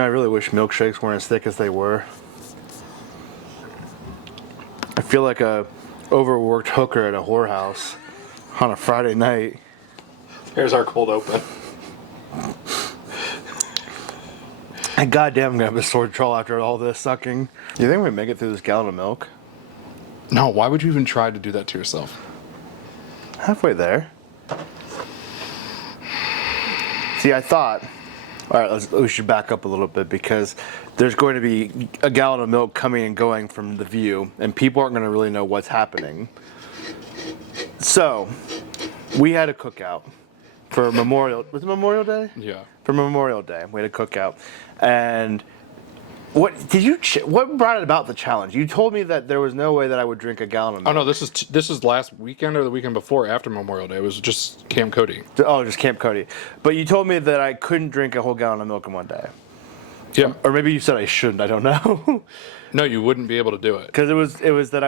I really wish milkshakes weren't as thick as they were. I feel like a overworked hooker at a whorehouse on a Friday night. Here's our cold open. And goddamn, I'm gonna have a sore troll after all this sucking. You think we make it through this gallon of milk? No, why would you even try to do that to yourself? Halfway there. See, I thought, all right, we should back up a little bit because there's going to be a gallon of milk coming and going from the view, and people aren't going to really know what's happening. So, we had a cookout for Memorial. Was it Memorial Day? Yeah. For Memorial Day, we had a cookout, and what brought it about the challenge? You told me that there was no way that I would drink a gallon of milk. Oh no, this is last weekend or the weekend before after Memorial Day. It was just Camp Cody. Oh, just Camp Cody. But you told me that I couldn't drink a whole gallon of milk in one day. Yeah. Or maybe you said I shouldn't. I don't know. No, you wouldn't be able to do it. Because it was that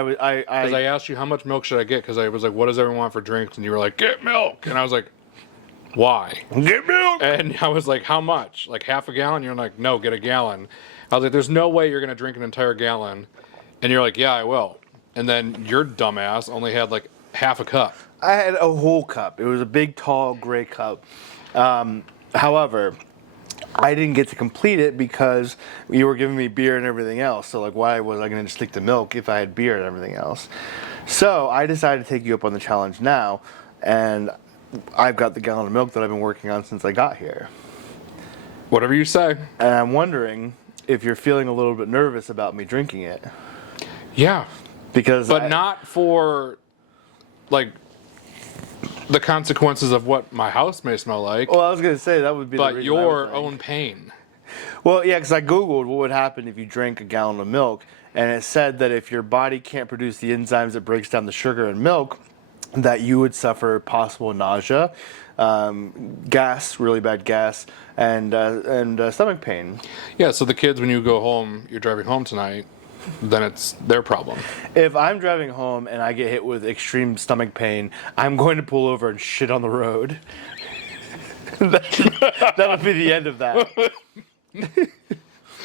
Because I asked you how much milk should I get? Because I was like, what does everyone want for drinks? And you were like, get milk. And I was like, why? Get milk. And I was like, how much? Like half a gallon? You're like, no, get a gallon. I was like, there's no way you're going to drink an entire gallon. And you're like, yeah, I will. And then your dumbass only had like half a cup. I had a whole cup. It was a big, tall, gray cup. However, I didn't get to complete it because you were giving me beer and everything else. So, like, why was I going to stick to milk if I had beer and everything else? So, I decided to take you up on the challenge now. And I've got the gallon of milk that I've been working on since I got here. Whatever you say. And I'm wondering if you're feeling a little bit nervous about me drinking it. Yeah. Because But not for, like, the consequences of what my house may smell like. Well, I was going to say that would be the but reason I your would think. own pain. Well, yeah, because I Googled what would happen if you drank a gallon of milk, and it said that if your body can't produce the enzymes that breaks down the sugar in milk, that you would suffer possible nausea, gas, really bad gas, and stomach pain. Yeah, so the kids, when you go home, you're driving home tonight, then it's their problem. If I'm driving home and I get hit with extreme stomach pain, I'm going to pull over and shit on the road. That'll be the end of that.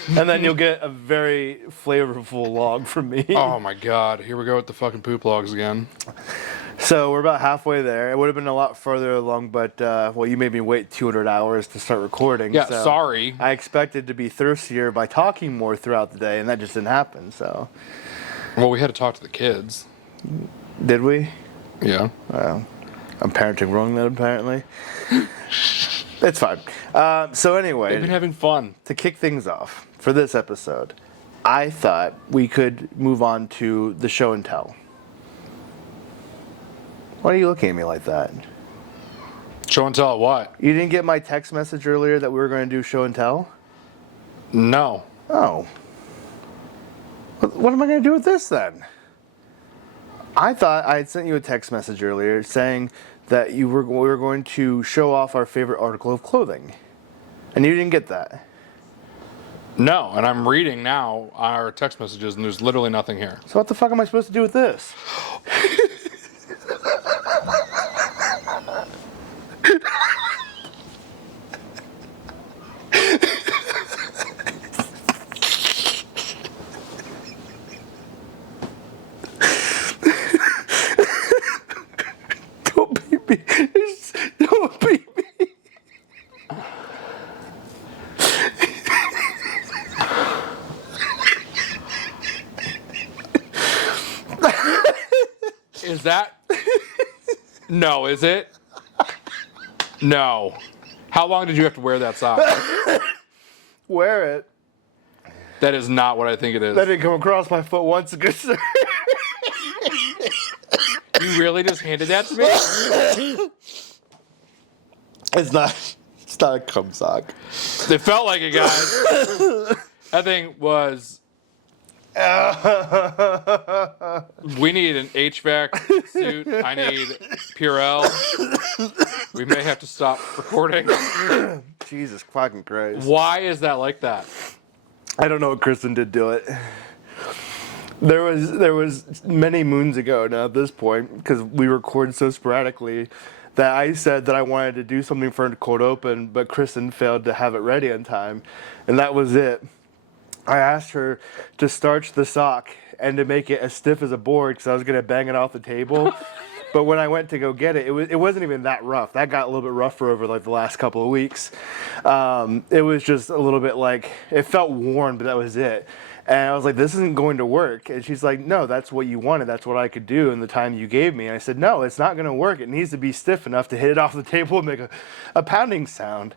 And then you'll get a very flavorful log from me. Oh my god, here we go with the fucking poop logs again. So we're about halfway there. It would have been a lot further along, but, well, you made me wait 200 hours to start recording. Yeah, so sorry. I expected to be thirstier by talking more throughout the day, and that just didn't happen, so. Well, we had to talk to the kids. Did we? Yeah. Well, I'm parenting wrong then, apparently. It's fine. So anyway, They've been having fun. to kick things off for this episode, I thought we could move on to the show and tell. Why are you looking at me like that? Show and tell what? You didn't get my text message earlier that we were going to do show and tell? No. Oh. What am I going to do with this then? I thought I had sent you a text message earlier saying that we were going to show off our favorite article of clothing. And you didn't get that. No, and I'm reading now our text messages, and there's literally nothing here. So what the fuck am I supposed to do with this? Don't beat me. Don't beat me. Is that? No, is it? No. How long did you have to wear that sock? Wear it. That is not what I think it is. That didn't come across my foot once, good sir. You really just handed that to me? It's not a cum sock. It felt like it, guys. That thing was... We need an HVAC suit. I need Purell. We may have to stop recording. Jesus fucking Christ. Why is that like that? I don't know what Kristen did to it. There was many moons ago now at this point, because we record so sporadically, that I said that I wanted to do something for a cold open, but Kristen failed to have it ready in time, and that was it. I asked her to starch the sock and to make it as stiff as a board because I was gonna bang it off the table. But when I went to go get it, it wasn't even that rough. That got a little bit rougher over like the last couple of weeks. It was just a little bit like, it felt worn, but that was it. And I was like, this isn't going to work. And she's like, no, that's what you wanted. That's what I could do in the time you gave me. And I said, no, it's not going to work. It needs to be stiff enough to hit it off the table and make a pounding sound.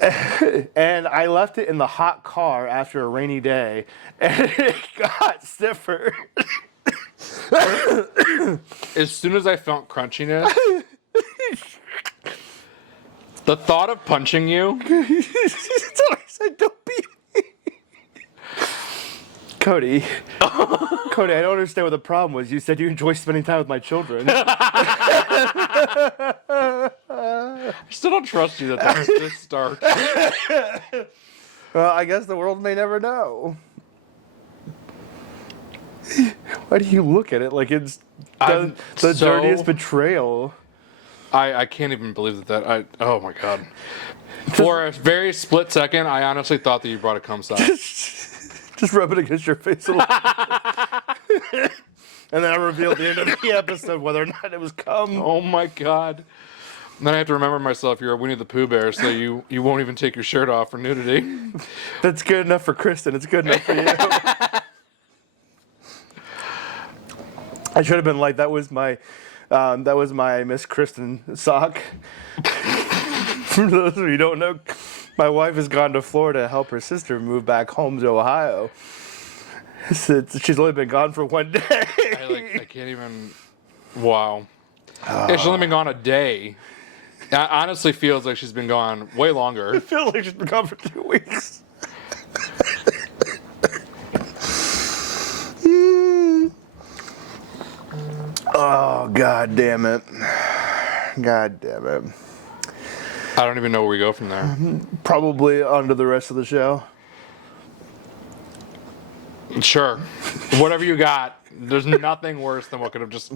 And I left it in the hot car after a rainy day, and it got stiffer. As soon as I felt crunchiness, the thought of punching you. So I said, don't be me. Cody, I don't understand what the problem was. You said you enjoy spending time with my children. I still don't trust you that that's this stark. Well, I guess the world may never know. Why do you look at it like it's the dirtiest betrayal? I can't even believe that. Oh my god. For a very split second, I honestly thought that you brought a cum sock. Just rub it against your face a little. And then I revealed at the end of the episode whether or not it was cum. Oh my god. And then I have to remember myself, you're a Winnie the Pooh bear, so you won't even take your shirt off for nudity. That's good enough for Kristen. It's good enough for you. I should have been like, that was my Miss Kristen sock. For those of you who don't know, my wife has gone to Florida to help her sister move back home to Ohio. She's only been gone for one day. I can't even. Wow. She's only been gone a day. It honestly feels like she's been gone way longer. I feel like she's been gone for 2 weeks. Oh, God damn it. God damn it. I don't even know where we go from there. Probably on to the rest of the show. Sure. Whatever you got. There's nothing worse than what could have just...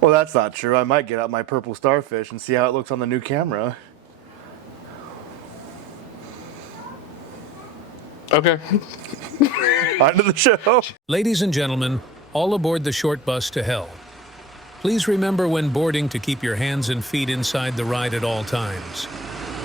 Well, that's not true. I might get out my purple starfish and see how it looks on the new camera. Okay. On to the show. Ladies and gentlemen, all aboard the short bus to hell. Please remember when boarding to keep your hands and feet inside the ride at all times.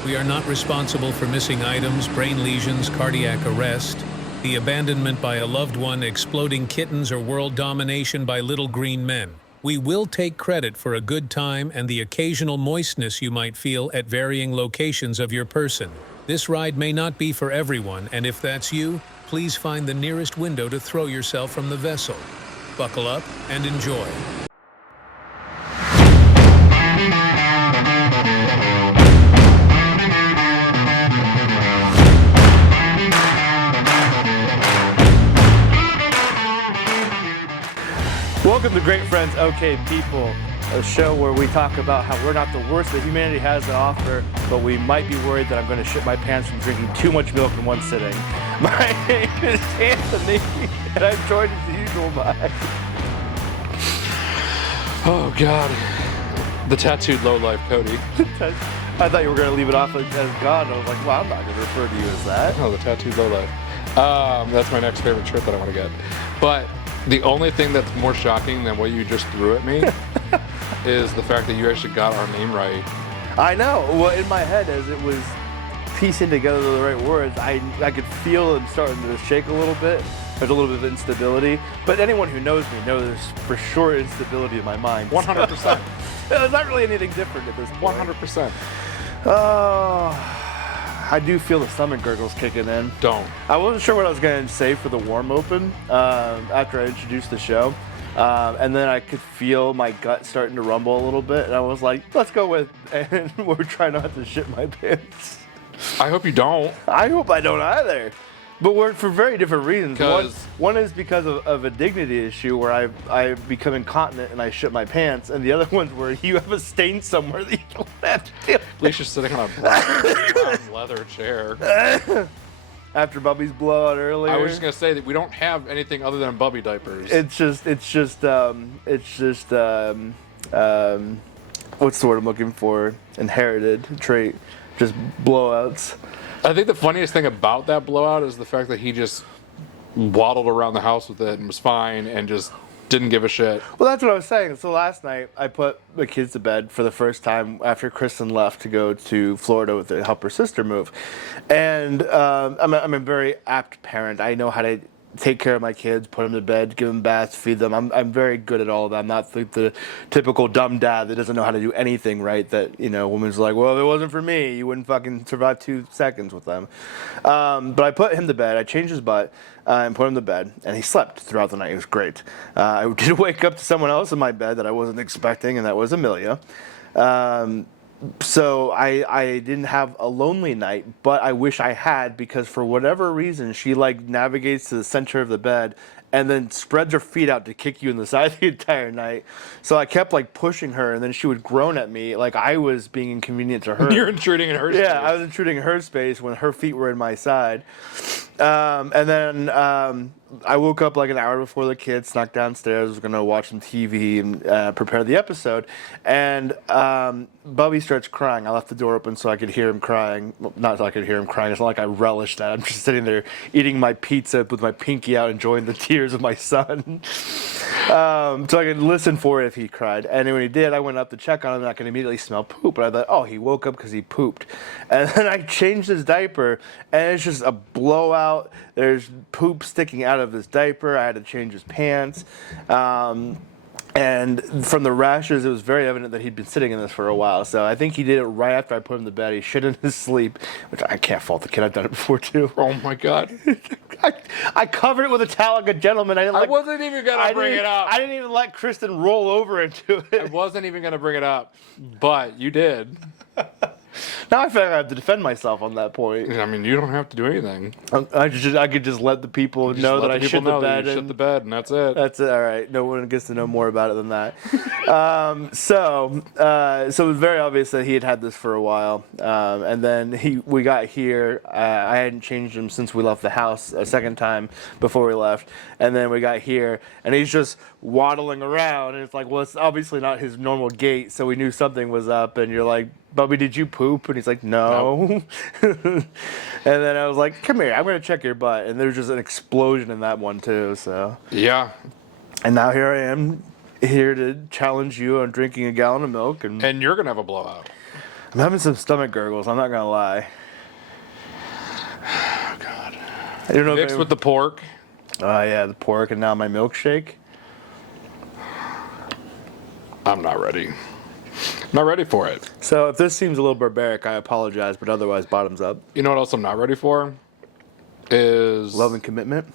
We are not responsible for missing items, brain lesions, cardiac arrest, the abandonment by a loved one, exploding kittens, or world domination by little green men. We will take credit for a good time and the occasional moistness you might feel at varying locations of your person. This ride may not be for everyone, and if that's you, please find the nearest window to throw yourself from the vessel. Buckle up and enjoy. Welcome to Great Friends, OK People, a show where we talk about how we're not the worst that humanity has to offer, but we might be worried that I'm going to shit my pants from drinking too much milk in one sitting. My name is Anthony, and I'm joined as usual by... Oh, God. The tattooed lowlife Cody. I thought you were going to leave it off as God, and I was like, well, I'm not going to refer to you as that. Oh, the tattooed lowlife. That's my next favorite shirt that I want to get. But the only thing that's more shocking than what you just threw at me is the fact that you actually got our name right. I know. Well, in my head, as it was piecing together the right words, I could feel it starting to shake a little bit. There's a little bit of instability. But anyone who knows me knows there's for sure instability in my mind. 100%. There's not really anything different at this point. 100%. Oh, I do feel the stomach gurgles kicking in. Don't. I wasn't sure what I was going to say for the warm open after I introduced the show. And then I could feel my gut starting to rumble a little bit. And I was like, let's go with, and we're trying not to shit my pants. I hope you don't. I hope I don't either. But we're for very different reasons. One is because of a dignity issue where I become incontinent and I shit my pants, and the other one's where you have a stain somewhere that you don't have to deal with. At least you're sitting on a brown leather chair. After Bubby's blowout earlier. I was just gonna say that we don't have anything other than Bubby diapers. It's just what's the word I'm looking for? Inherited trait, just blowouts. I think the funniest thing about that blowout is the fact that he just waddled around the house with it and was fine and just didn't give a shit. Well, that's what I was saying. So last night I put the kids to bed for the first time after Kristen left to go to Florida to help her sister move, and I'm a very apt parent. I know how to take care of my kids, put them to bed, give them baths, feed them. I'm very good at all of that. I'm not like the typical dumb dad that doesn't know how to do anything right. That, you know, woman's like, well, if it wasn't for me, you wouldn't fucking survive 2 seconds with them. But I put him to bed. I changed his butt and put him to bed, and he slept throughout the night. It was great. I did wake up to someone else in my bed that I wasn't expecting, and that was Amelia. So I didn't have a lonely night, but I wish I had, because for whatever reason she like navigates to the center of the bed and then spreads her feet out to kick you in the side the entire night. So I kept like pushing her, and then she would groan at me like I was being inconvenient to her. You're intruding in her space. Yeah, I was intruding in her space when her feet were in my side. And then I woke up like an hour before the kids, snuck downstairs, was going to watch some TV and prepare the episode. And Bubby starts crying. I left the door open so I could hear him crying. Well, not so I could hear him crying. It's not like I relish that. I'm just sitting there eating my pizza with my pinky out, enjoying the tears of my son. So I could listen for it if he cried. And when he did, I went up to check on him, and I could immediately smell poop. And I thought, oh, he woke up because he pooped. And then I changed his diaper, and it's just a blowout. There's poop sticking out of his diaper. I had to change his pants. And from the rashes, it was very evident that he'd been sitting in this for a while. So I think he did it right after I put him to bed. He shit in his sleep, which I can't fault the kid. I've done it before, too. Oh my god. I covered it with a towel like a gentleman. I wasn't even gonna bring it up. I didn't even let Kristen roll over into I it. wasn't even gonna bring it up, but you did. Now I feel like I have to defend myself on that point. I mean, you don't have to do anything. I could just let the people Just know let that the I people shit the know that bed. you shit And the bed, and that's it. that's it. All right. No one gets to know more about it than that. So it was very obvious that he had had this for a while. And then we got here. I hadn't changed him since we left the house a second time before we left. And then we got here, and he's just waddling around. And it's like, well, it's obviously not his normal gait. So we knew something was up. And you're like, Bubby, did you poop? And he's like, no. And then I was like, come here, I'm going to check your butt. And there's just an explosion in that one, too. So. Yeah. And now here I am, here to challenge you on drinking a gallon of milk. And And you're gonna have a blowout. I'm having some stomach gurgles, I'm not going to lie. Oh god. I don't know Mixed with the pork. yeah, the pork and now my milkshake. I'm not ready. Not ready for it. So if this seems a little barbaric, I apologize, but otherwise, bottoms up. You know what else I'm not ready for? Is Love and commitment?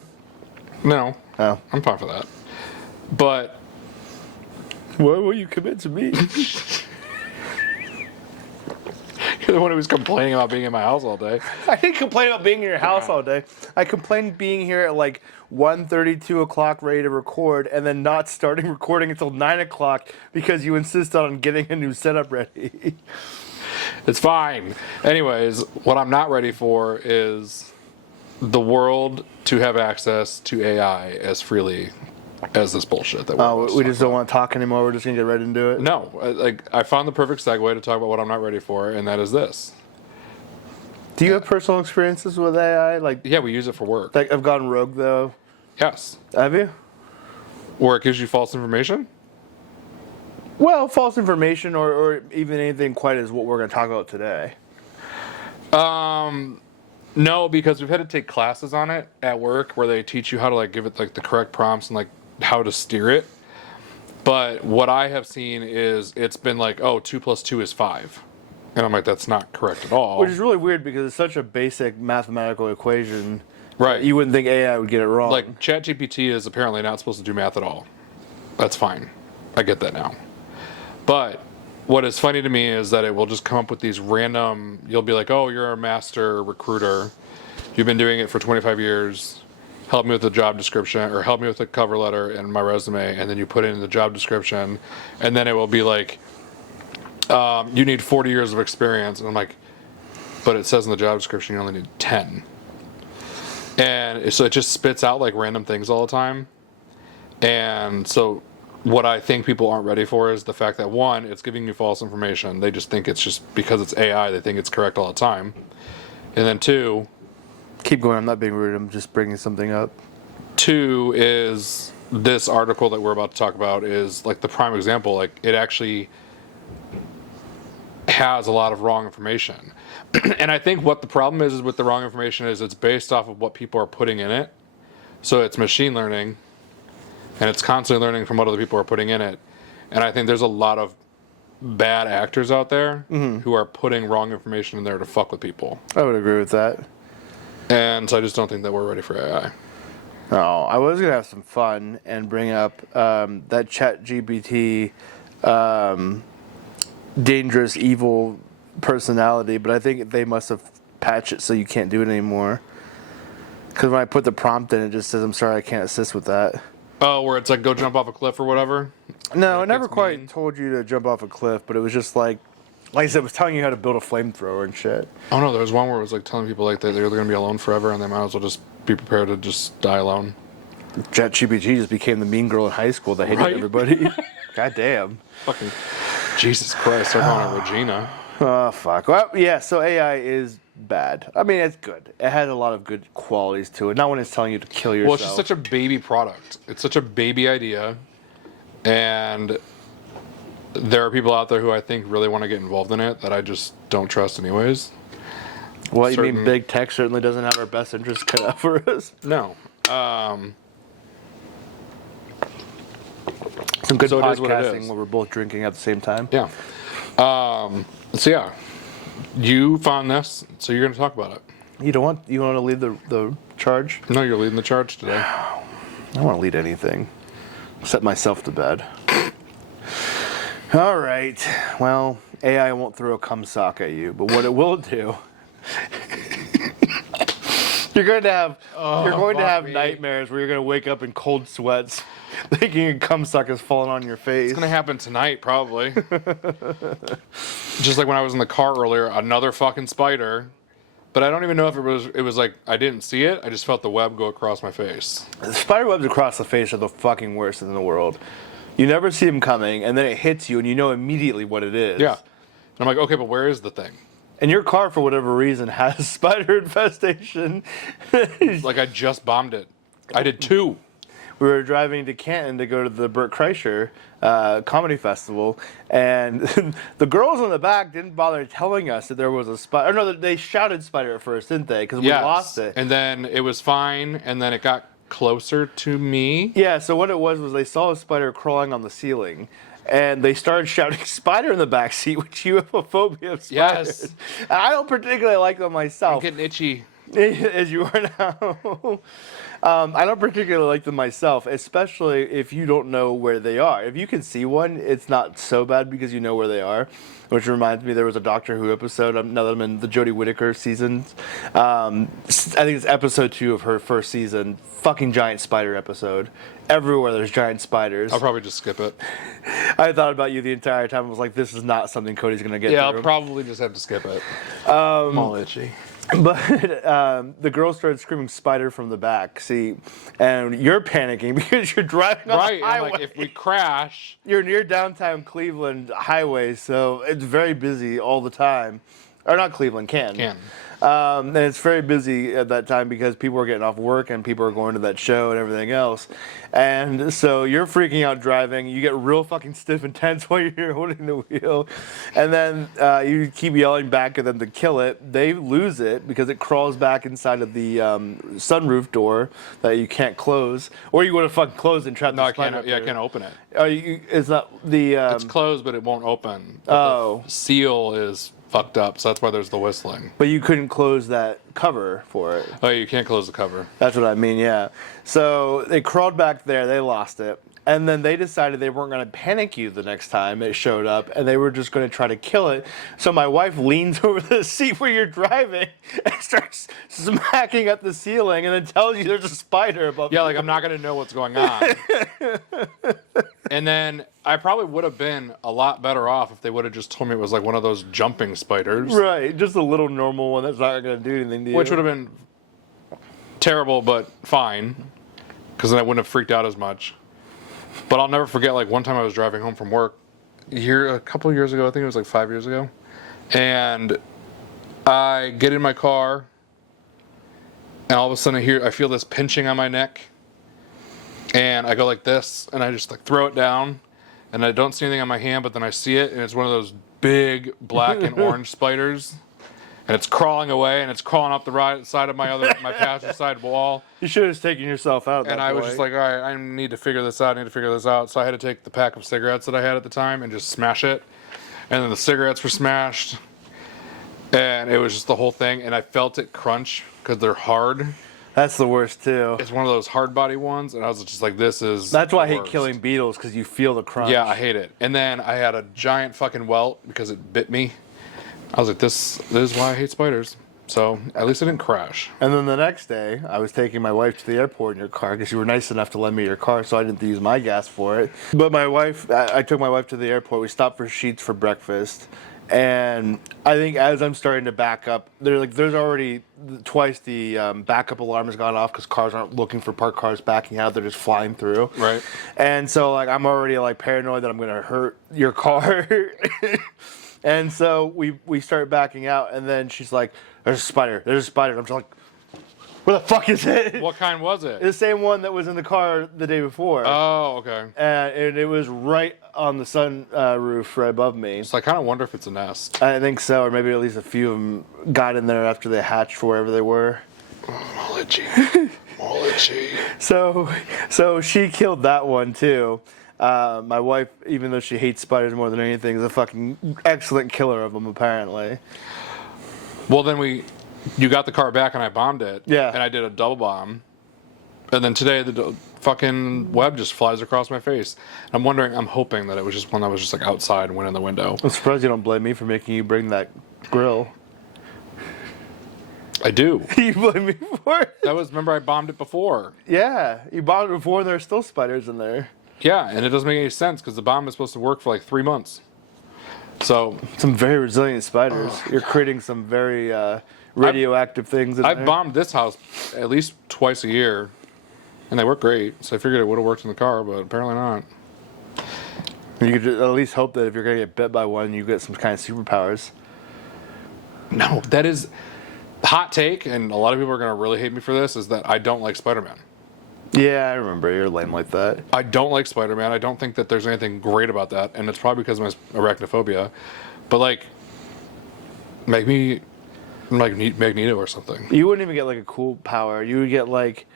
No. Oh. I'm fine for that. But Why will you commit to me? you're the one who was complaining about being in my house all day. I didn't complain about being in your house all day. I complained being here at like 1:30, 2 o'clock ready to record, and then not starting recording until 9 o'clock because you insisted on getting a new setup ready. It's fine. Anyways, what I'm not ready for is the world to have access to AI as freely as this bullshit that we're We just don't want to talk anymore. We're just going to get right into it. No, I found the perfect segue to talk about what I'm not ready for, and that is this. Do you have personal experiences with AI? Yeah, we use it for work. Like I've gone rogue though. Yes. Have you? Or it gives you false information? Well, false information or even anything quite as what we're going to talk about today. No, because we've had to take classes on it at work where they teach you how to like give it like the correct prompts and like how to steer it. But what I have seen is it's been like, oh, 2 + 2 is 5. And I'm like, that's not correct at all. Which is really weird because it's such a basic mathematical equation. Right. You wouldn't think AI would get it wrong. Like ChatGPT is apparently not supposed to do math at all. That's fine. I get that now. But what is funny to me is that it will just come up with these random, you'll be like, oh, you're a master recruiter. You've been doing it for 25 years. Help me with the job description or help me with the cover letter and my resume. And then you put it in the job description. And then it will be like, you need 40 years of experience. And I'm like, but it says in the job description you only need 10. And so it just spits out like random things all the time. And so what I think people aren't ready for is the fact that, one, it's giving you false information. They just think it's just because it's AI, they think it's correct all the time. And then two Keep going. I'm not being rude. I'm just bringing something up. is this article that we're about to talk about is like the prime example. Like, it actually has a lot of wrong information. And I think what the problem is with the wrong information is it's based off of what people are putting in it. So it's machine learning, and it's constantly learning from what other people are putting in it. And I think there's a lot of bad actors out there who are putting wrong information in there to fuck with people. I would agree with that. And so I just don't think that we're ready for AI. No, I was gonna have some fun and bring up that ChatGPT dangerous, evil personality, but I think they must have patched it so you can't do it anymore. Because when I put the prompt in, it just says, "I'm sorry, I can't assist with that." Oh, where it's like go jump off a cliff or whatever? No, It it never gets quite mean. told you to jump off a cliff, but it was just like I said, it was telling you how to build a flamethrower and shit. Oh no, there was one where it was like telling people like that they're going to be alone forever and they might as well just be prepared to just die alone. ChatGPT just became the mean girl in high school that hated Right? everybody. God damn. Fucking Jesus Christ, they're calling her Regina. Oh, fuck. Well, yeah, so AI is bad. I mean, it's good. It has a lot of good qualities to it. Not when it's telling you to kill yourself. Well, it's just such a baby product. It's such a baby idea. And there are people out there who I think really want to get involved in it that I just don't trust anyways. What, you mean certain- big tech certainly doesn't have our best interests cut out for us? No. Some good So it is what it podcasting is. where we're both drinking at the same time. Yeah. So yeah, you found this, so you're going to talk about it. You want to lead the charge? No, you're leading the charge today. I don't want to lead anything. Set myself to bed. All right. Well, AI won't throw a cum sock at you, but what it will do, you're going to have me. nightmares where you're going to wake up in cold sweats, thinking a cum sock has fallen on your face. It's going to happen tonight, probably. Just like when I was in the car earlier, another fucking spider. But I don't even know if it was like I didn't see it. I just felt the web go across my face. The spider webs across the face are the fucking worst in the world. You never see them coming, and then it hits you, and you know immediately what it is. Yeah. And I'm like, okay, but where is the thing? And your car, for whatever reason, has spider infestation. Like I just bombed it. I did 2. We were driving to Canton to go to the Burt Kreischer Comedy Festival, and the girls in the back didn't bother telling us that there was a spider. Or no, they shouted spider at first, didn't they? Because we lost it. And then it was fine, and then it got closer to me. Yeah, so what it was they saw a spider crawling on the ceiling, and they started shouting "spider" in the back seat, which you have a phobia of spiders. Yes. I don't particularly like them I'm myself, getting itchy. as you are now. I don't particularly like them myself, especially if you don't know where they are. If you can see one, it's not so bad because you know where they are. Which reminds me, there was a Doctor Who episode. Now that I'm in the Jodie Whittaker seasons, I think it's episode 2 of her first season. Fucking giant spider episode. Everywhere there's giant spiders. I'll probably just skip it. I thought about you the entire time. I was like, this is not something Cody's gonna get Yeah, through. I'll probably just have to skip it. I'm all itchy. But the girl started screaming "spider" from the back. See, and you're panicking because you're driving on Right, the I'm highway. like, if we crash, You're near downtown Cleveland highway, so it's very busy all the time. Or not Cleveland, Canton. And it's very busy at that time because people are getting off work and people are going to that show and everything else. And so you're freaking out driving. You get real fucking stiff and tense while you're holding the wheel. And then you keep yelling back at them to kill it. They lose it because it crawls back inside of the sunroof door that you can't close. Or you would have fucking closed and trapped no, the I spider can't. up Yeah, I there. can't open it. It's not the... It's closed, but it won't open. But Oh. the seal is fucked up, so that's why there's the whistling. But you couldn't close that cover for it. Oh, you can't close the cover. That's what I mean, yeah. So they crawled back there, they lost it. And then they decided they weren't going to panic you the next time it showed up, and they were just going to try to kill it. So my wife leans over the seat where you're driving and starts smacking at the ceiling and then tells you there's a spider above Yeah, you. like I'm not gonna know what's going on. And then I probably would have been a lot better off if they would have just told me it was like one of those jumping spiders, Right, just a little normal one that's not going to do anything to you. which would have been terrible, but fine, because then I wouldn't have freaked out as much. But I'll never forget, like, one time I was driving home from work a couple of years ago. I think it was like 5 years ago. And I get in my car, and all of a sudden I feel this pinching on my neck. And I go like this, and I just like throw it down, and I don't see anything on my hand, but then I see it, and it's one of those big black and orange spiders. And it's crawling away, and it's crawling up the right side of my passenger side wall. You should have taken yourself out. And I was just like, all right, I need to figure this out. So I had to take the pack of cigarettes that I had at the time and just smash it. And then the cigarettes were smashed. And it was just the whole thing. And I felt it crunch because they're hard. That's the worst too. It's one of those hard body ones. And I was just like, this is. That's why I the hate worst. killing beetles, because you feel the crunch. Yeah, I hate it. And then I had a giant fucking welt because it bit me. I was like, this is why I hate spiders. So at least I didn't crash. And then the next day, I was taking my wife to the airport in your car because you were nice enough to lend me your car, so I didn't use my gas for it. But I took my wife to the airport. We stopped for Sheetz for breakfast. And I think as I'm starting to back up, there's already twice the backup alarm has gone off because cars aren't looking for parked cars backing out; they're just flying through. Right. And so like I'm already like paranoid that I'm gonna hurt your car. And so we start backing out, and then she's like, "There's a spider! There's a spider!" I'm just like, "Where the fuck is it?" What kind was it? The same one that was in the car the day before. Oh, okay. And it was right on the sun roof, right above me. So I kind of wonder if it's a nest. I think so, or maybe at least a few of them got in there after they hatched for wherever they were. Mology. So she killed that one too. My wife, even though she hates spiders more than anything, is a fucking excellent killer of them, apparently. Well, then you got the car back and I bombed it. Yeah. And I did a double bomb. And then today the fucking web just flies across my face. I'm hoping that it was just one that was just like outside and went in the window. I'm surprised you don't blame me for making you bring that grill. I do. You blame me for it? Remember I bombed it before. Yeah, you bought it before and there are still spiders in there. Yeah, and it doesn't make any sense because the bomb is supposed to work for like 3 months. So Some very resilient spiders. You're creating some very radioactive things in I there. bombed this house at least twice a year, and they work great. So I figured it would have worked in the car, but apparently not. You could at least hope that if you're going to get bit by one, you get some kind of superpowers. No, that is hot take, and a lot of people are going to really hate me for this, is that I don't like Spider-Man. Yeah, I remember. You're lame like that. I don't like Spider-Man. I don't think that there's anything great about that, and it's probably because of my arachnophobia. But like, make me like Magneto or something. You wouldn't even get like a cool power. You would get necrotic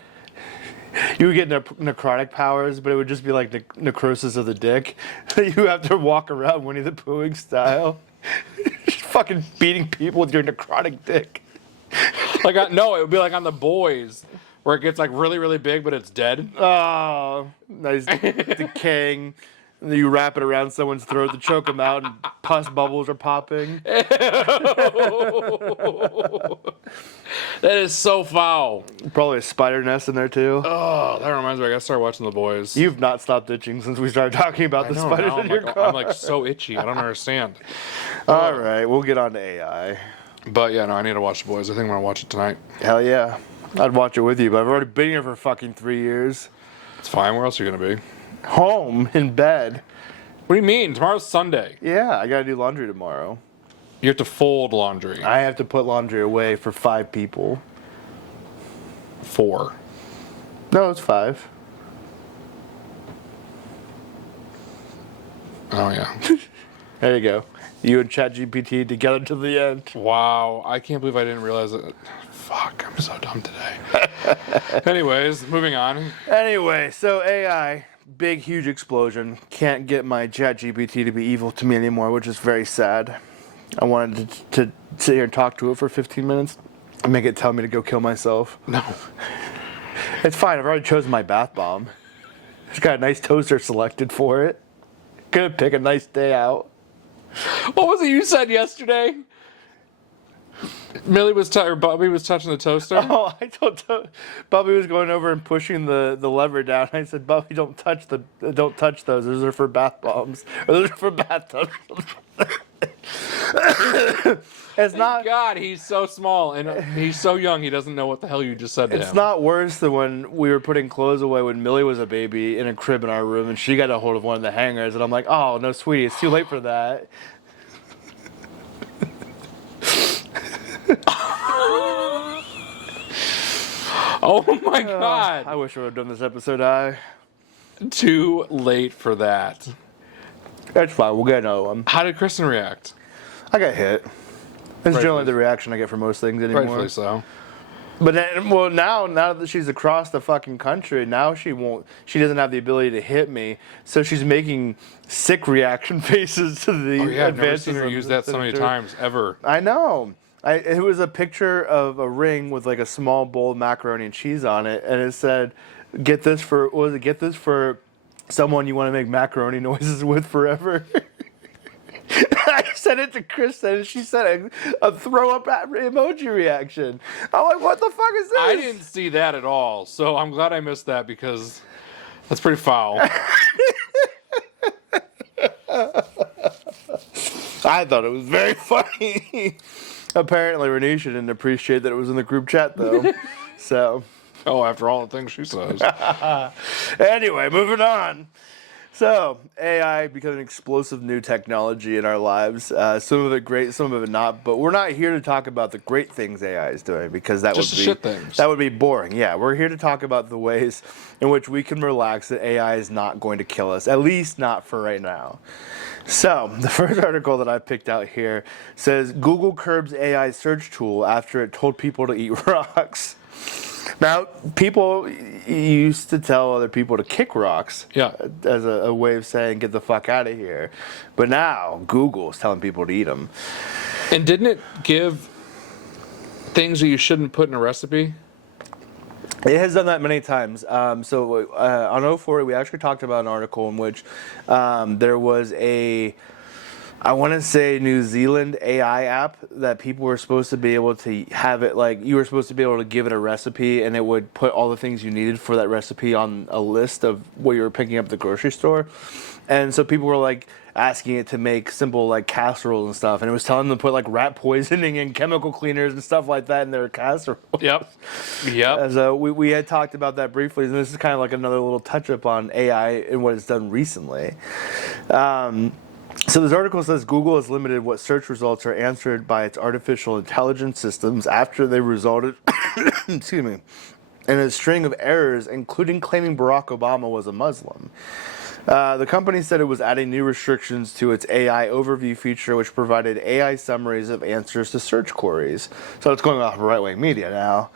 powers, but it would just be like necrosis of the dick. You have to walk around Winnie the Poohing style, just fucking beating people with your necrotic dick. No, it would be like on The Boys, where it gets like really, really big, but it's dead. Oh, nice decaying. And then you wrap it around someone's throat to choke them out, and pus bubbles are popping. That is so foul. Probably a spider nest in there too. Oh, that reminds me. I gotta start watching The Boys. You've not stopped itching since we started talking about the I know, spiders now in your car. I'm like so itchy. I don't understand. All right, we'll get on to AI. But yeah, no, I need to watch The Boys. I think I'm gonna watch it tonight. Hell yeah. I'd watch it with you, but I've already been here for fucking 3 years. It's fine. Where else are you gonna be? Home, in bed. What do you mean? Tomorrow's Sunday. Yeah, I gotta do laundry tomorrow. You have to fold laundry. I have to put laundry away for 5 people. 4. No, it's 5. Oh yeah. There you go. You and ChatGPT together to the end. Wow. I can't believe I didn't realize it. Fuck, I'm so dumb today. Anyways, moving on. Anyway, so AI, big, huge explosion. Can't get my ChatGPT to be evil to me anymore, which is very sad. I wanted to sit here and talk to it for 15 minutes and make it tell me to go kill myself. No. It's fine. I've already chosen my bath bomb. It's got a nice toaster selected for it. Gonna pick a nice day out. What was it you said yesterday? Millie was or Bobby was touching the toaster. Oh, I told Bubby was going over and pushing the lever down. I said, Bubby, don't touch those. Those are for bath bombs. Or those are for bathtubs. It's not. God, he's so small and he's so young. He doesn't know what the hell you just said to him. It's not worse than when we were putting clothes away when Millie was a baby in a crib in our room, and she got a hold of one of the hangers, and I'm like, oh no, sweetie, it's too late for that. Oh my God! I wish I would have done this episode. Too late for that. That's fine. We'll get another one. How did Kristen react? I got hit. That's Rightfully. generally the reaction I get for most things anymore. Rightfully so. But then, well, now that she's across the fucking country, now she doesn't have the ability to hit me, so she's making sick reaction faces to the Oh yeah, I've never advances seen her of use the that so many senator. times ever. I know. It was a picture of a ring with like a small bowl of macaroni and cheese on it, and it said, "Get this for someone you want to make macaroni noises with forever." I sent it to Kristen, and she sent a throw up emoji reaction. I'm like, what the fuck is this? I didn't see that at all, so I'm glad I missed that because that's pretty foul. I thought it was very funny. Apparently, Renisha didn't appreciate that it was in the group chat, though. So, Oh, after all the things she says. anyway, moving on. So, AI becoming an explosive new technology in our lives. Some of it great, some of it not. But we're not here to talk about the great things AI is doing because Just the shit things. that would be boring. Yeah, we're here to talk about the ways in which we can relax that AI is not going to kill us, at least not for right now. So, the first article that I picked out here says Google curbs AI search tool after it told people to eat rocks. Now, people used to tell other people to kick rocks Yeah. as a way of saying, get the fuck out of here. But now, Google is telling people to eat them. And didn't it give things that you shouldn't put in a recipe? It has done that many times. On 040, we actually talked about an article in which there was I want to say New Zealand AI app that people were supposed to be able to have it, like you were supposed to be able to give it a recipe and it would put all the things you needed for that recipe on a list of what you were picking up at the grocery store. And so people were like asking it to make simple like casseroles and stuff, and it was telling them to put like rat poisoning and chemical cleaners and stuff like that in their casseroles. Yep. As we had talked about that briefly, and this is kind of like another little touch up on AI and what it's done recently. So this article says Google has limited what search results are answered by its artificial intelligence systems after they resulted, excuse me, in a string of errors, including claiming Barack Obama was a Muslim. The company said it was adding new restrictions to its AI overview feature, which provided AI summaries of answers to search queries. So it's going off of right-wing media now.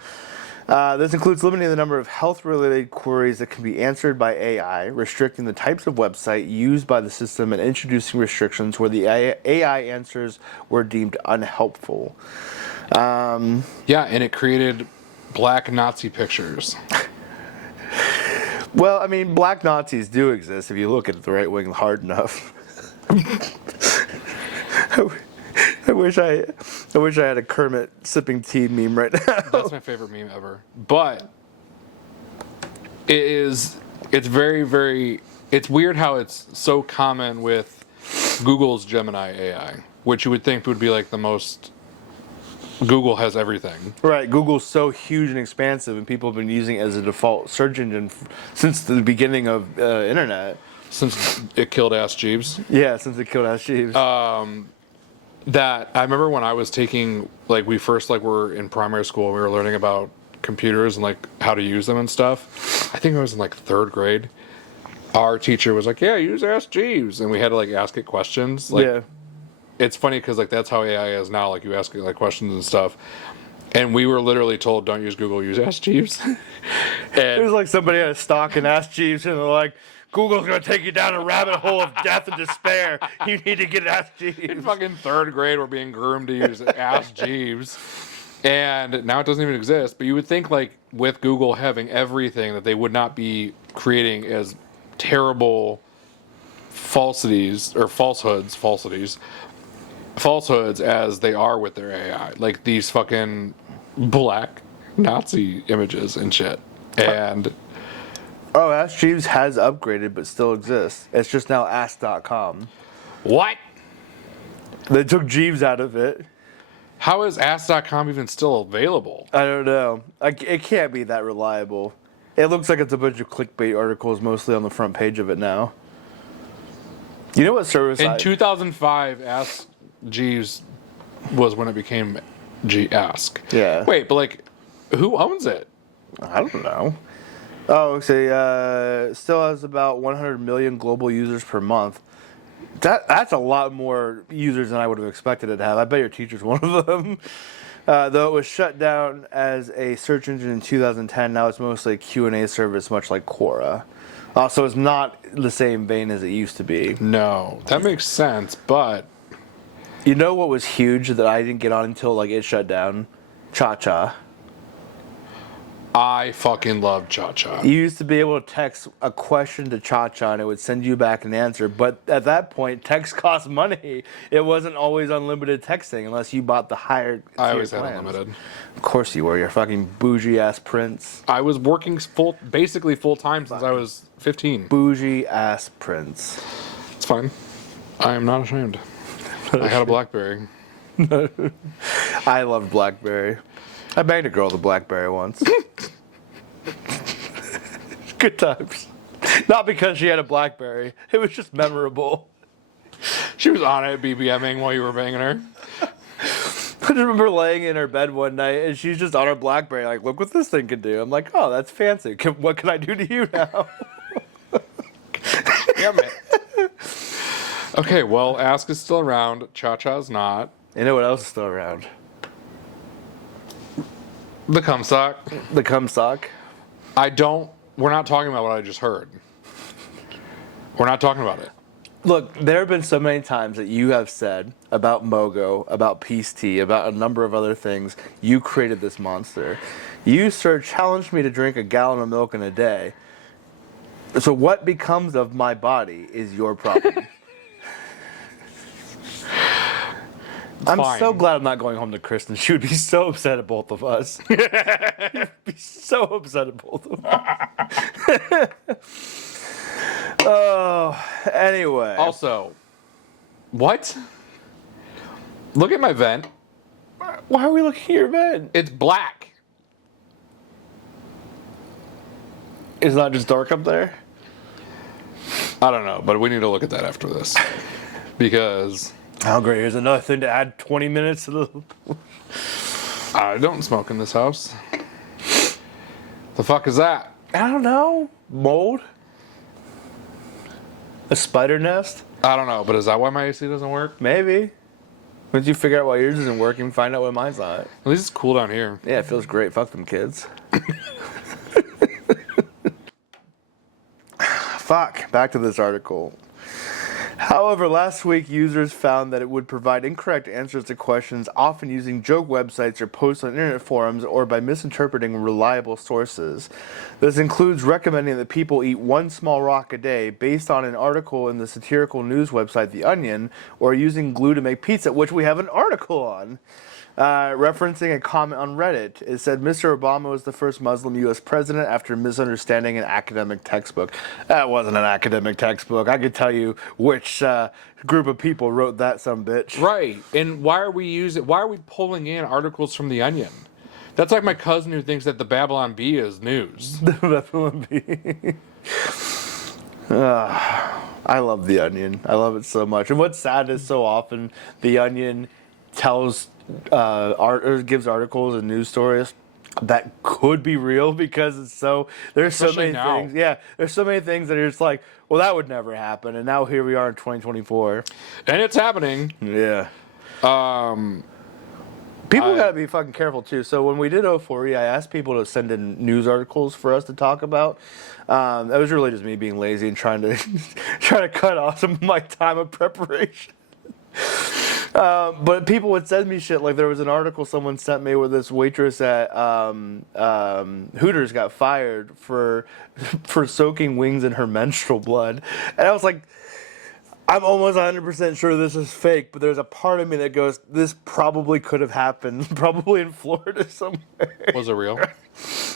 This includes limiting the number of health-related queries that can be answered by AI, restricting the types of website used by the system, and introducing restrictions where the AI answers were deemed unhelpful. Yeah, and it created black Nazi pictures. Well, I mean, black Nazis do exist if you look at the right wing hard enough. I wish I had a Kermit sipping tea meme right now. That's my favorite meme ever. But it's very, very, it's weird how it's so common with Google's Gemini AI, which you would think would be like the most, Google has everything. Right, Google's so huge and expansive, and people have been using it as a default search engine since the beginning of internet. Since it killed Ask Jeeves. Yeah, since it killed Ask Jeeves. That I remember when I was taking, like, we first like were in primary school, we were learning about computers and like how to use them and stuff. I think I was in like third grade. Our teacher was like, "Yeah, use Ask Jeeves," and we had to like ask it questions. Like, yeah. It's funny because like that's how AI is now. Like you ask it like questions and stuff, and we were literally told, "Don't use Google, use Ask Jeeves." It was like somebody had a stock in Ask Jeeves, and they're like, Google's going to take you down a rabbit hole of death and despair. You need to get Ask in Jeeves. fucking third grade, we're being groomed to use Ask Jeeves, and now it doesn't even exist. But you would think like with Google having everything that they would not be creating as terrible falsities falsehoods as they are with their AI, like these fucking black Nazi images and shit. And Oh, Ask Jeeves has upgraded, but still exists. It's just now Ask.com. what? They took Jeeves out of it. How is Ask.com even still available? I don't know. It can't be that reliable. It looks like it's a bunch of clickbait articles mostly on the front page of it now. You know what service In 2005, Ask Jeeves was when it became Ask. Yeah. Wait, but like, who owns it? I don't know. Oh, still has about 100 million global users per month. That's a lot more users than I would have expected it to have. I bet your teacher's one of them. Though it was shut down as a search engine in 2010, now it's mostly a Q&A service, much like Quora. So it's not the same vein as it used to be. No, that makes sense, but You know what was huge that I didn't get on until like it shut down? Cha-Cha. I fucking love Cha-Cha. You used to be able to text a question to Cha-Cha and it would send you back an answer. But at that point, text cost money. It wasn't always unlimited texting unless you bought the higher I always tier had plans. unlimited. Of course you were. You're a fucking bougie-ass prince. I was working basically full time since I was 15. Bougie-ass prince. It's fine. I am not ashamed. I had a BlackBerry. I loved BlackBerry. I banged a girl with a BlackBerry once. Good times. Not because she had a BlackBerry. It was just memorable. She was on it BBMing while you were banging her. I just remember laying in her bed one night and she's just on her BlackBerry like, look what this thing can do. I'm like, oh, that's fancy. What can I do to you now? Damn it. Okay, well, Ask is still around. Cha-Cha's not. You know what else is still around? The Cumsock. The Cumsock. We're not talking about what I just heard. We're not talking about it. Look, there have been so many times that you have said about Mogo, about Peace Tea, about a number of other things, you created this monster. You, sir, challenged me to drink a gallon of milk in a day. So what becomes of my body is your problem. I'm Fine. so glad I'm not going home to Kristen. She would be so upset at both of us. She'd be so upset at both of us. Oh, anyway. Also, what? Look at my vent. Why are we looking at your bed? It's black. It's not just dark up there? I don't know, but we need to look at that after this. Because Oh, great. Here's another thing to add 20 minutes to the... I don't smoke in this house. The fuck is that? I don't know. Mold? A spider nest? I don't know, but is that why my AC doesn't work? Maybe. Once you figure out why yours isn't working, find out why mine's not. At least it's cool down here. Yeah, it feels great. Fuck them kids. Fuck. Back to this article. However, last week, users found that it would provide incorrect answers to questions, often using joke websites or posts on internet forums, or by misinterpreting reliable sources. This includes recommending that people eat one small rock a day based on an article in the satirical news website The Onion, or using glue to make pizza, which we have an article on. Referencing a comment on Reddit, it said Mr. Obama was the first Muslim U.S. president after misunderstanding an academic textbook. That wasn't an academic textbook. I could tell you which group of people wrote that sumbitch. Right. And why are we pulling in articles from The Onion? That's like my cousin who thinks that the Babylon Bee is news. I love The Onion. I love it so much. And what's sad is so often The Onion tells or gives articles and news stories that could be real because it's so there's Especially so many now. things. Yeah, there's so many things that are just like, well, that would never happen, and now here we are in 2024. And it's happening. Yeah. People gotta be fucking careful too. So when we did O4E, I asked people to send in news articles for us to talk about. That was really just me being lazy and trying to cut off some of my time of preparation. But people would send me shit like there was an article someone sent me where this waitress at Hooters got fired for soaking wings in her menstrual blood, and I was like, I'm almost 100% sure this is fake, but there's a part of me that goes, this probably could have happened, probably in Florida somewhere. Was it real?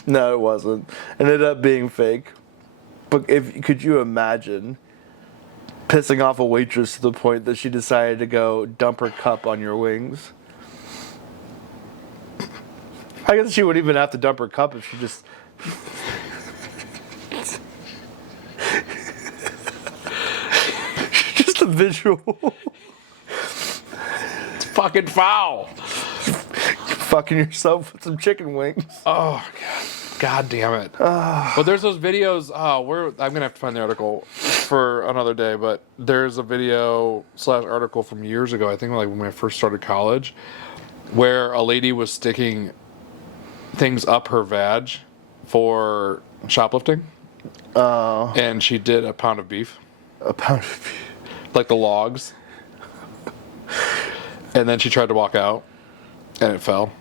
No, it wasn't. It ended up being fake. But could you imagine pissing off a waitress to the point that she decided to go dump her cup on your wings? I guess she wouldn't even have to dump her cup if she just... just a visual. It's fucking foul. Fucking yourself with some chicken wings. Oh, God damn it. But there's those videos. I'm going to have to find the article for another day, but there's a video / article from years ago, I think like when I first started college, where a lady was sticking things up her vag for shoplifting. And she did a pound of beef. A pound of beef. Like the logs. And then she tried to walk out, and it fell.